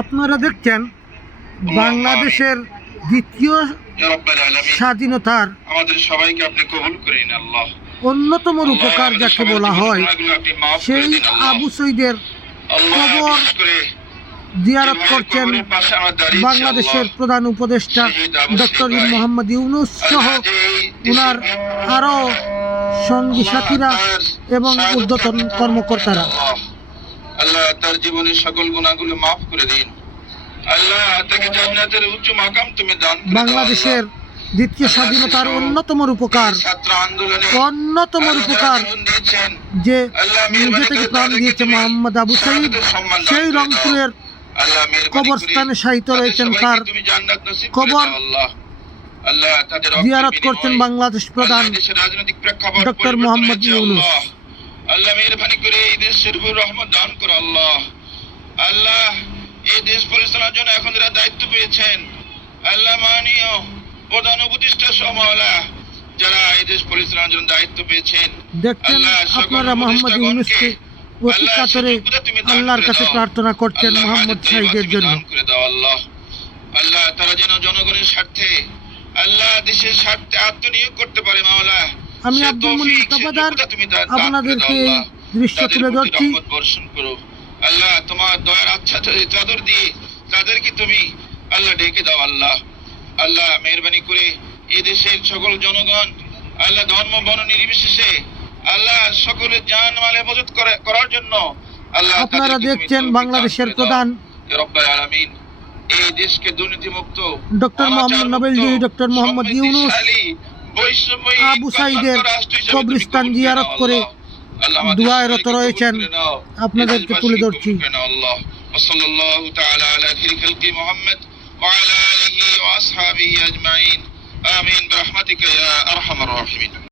আপনারা দেখছেন বাংলাদেশের দ্বিতীয় স্বাধীনতার আমাদের সবাইকে আপনি কবুল করেন আল্লাহ। অন্যতম রূপকার যাকে বলা হয় সেই আবু সঈদের কবর জিয়ারত করছেন বাংলাদেশের প্রধান উপদেষ্টা ডক্টর মোহাম্মদ ইউনূস সহ ওনার আরও সঙ্গী সাথীরা এবং ঊর্ধ্বতন কর্মকর্তারা। আল্লাহ তার জীবনের সকল গুনাহগুলো মাফ করে দিন আল্লাহ, তাকে জান্নাতের উচ্চ মাকাম তুমি দান করে দাও। বাংলাদেশের দ্বিতীয় স্বাধীনতার অন্যতম রূপকার যে নিজে থেকে প্রাণ দিয়েছে মোহাম্মদ আবু সঈদ, সেই রংপুরের কবরস্থানে শায়িত রয়েছেন। তার কবর জিয়ারত করছেন বাংলাদেশ প্রধান ডক্টর মোহাম্মদ ইউনূস। আল্লাহ মেহেরবানি করে এই দেশের উপর রহমত দান করো আল্লাহ। আল্লাহ এই দেশ পরিচালনার জন্য এখন যারা দায়িত্ব পেয়েছেন আল্লাহ মাননীয় প্রধান উপদেষ্টা সহ মাওলা যারা এই দেশ পরিচালনার জন্য দায়িত্ব পেয়েছেন, দেখছেন আপনারা মোহাম্মদ ইউনূসকে অতি কাতরে আল্লাহর কাছে প্রার্থনা করছেন মোহাম্মদ সাঈদের জন্য। আল্লাহ আল্লাহ তারা যেন জনগণের স্বার্থে আল্লাহ দেশের স্বার্থে আত্মনিয়োগ করতে পারে মাওলা। আমি আব্দুল মুনির তাবাদার আপনাদেরকে এই দৃশ্য তুলে ধরছি। বর্ষণ করো আল্লাহ, তোমার দয়ার আচ্ছা চাদর দিয়ে তাদেরকে তুমি আল্লাহ ঢেকে দাও আল্লাহ। আল্লাহ মেহেরবানি করে এই দেশের সকল জনগণ আল্লাহ ধর্ম বর্ণ নির্বিশেষে আল্লাহ সকলের জান মাল হেফাজত করার জন্য আল্লাহ আপনারা দেখছেন বাংলাদেশের প্রধান রব্বুল আলামিন এই দেশকে দুর্নীতিমুক্ত ডক্টর মোহাম্মদ নবেলজয়ী ডক্টর মোহাম্মদ ইউনূস আবু সাঈদের কবরস্থান জিয়ারত করে দুআরত রয়েছেন, আপনাদেরকে তুলে ধরছি। সাল্লাল্লাহু তাআলা আলা খায়রি খালকি মুহাম্মদ ওয়া আলা আলিহি ওয়া আসহাবিহি আজমাইন আমিন বিরহমাতিকা ইয়া আরহামার রাহিমিন।